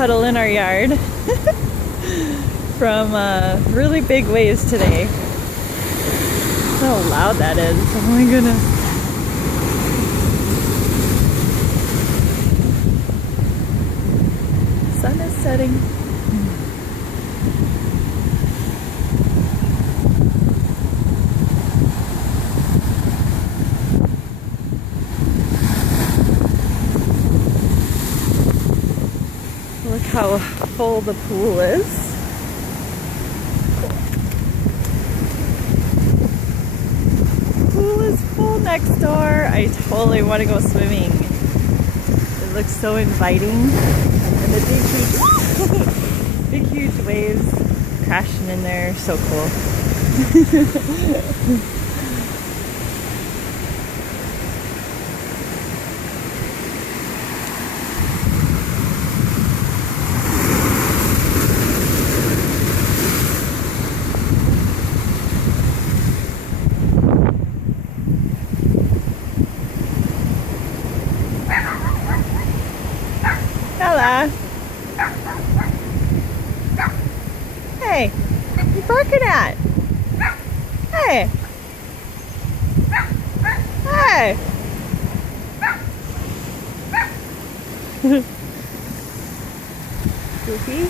puddle in our yard from really big waves today. How loud that is. Oh my goodness. Sun is setting. Look how full the pool is. Pool is full next door. I totally want to go swimming. It looks so inviting. And the big huge waves crashing in there. So cool. Ella. Hey, what are you barking at? Hey. Hey. Goofy.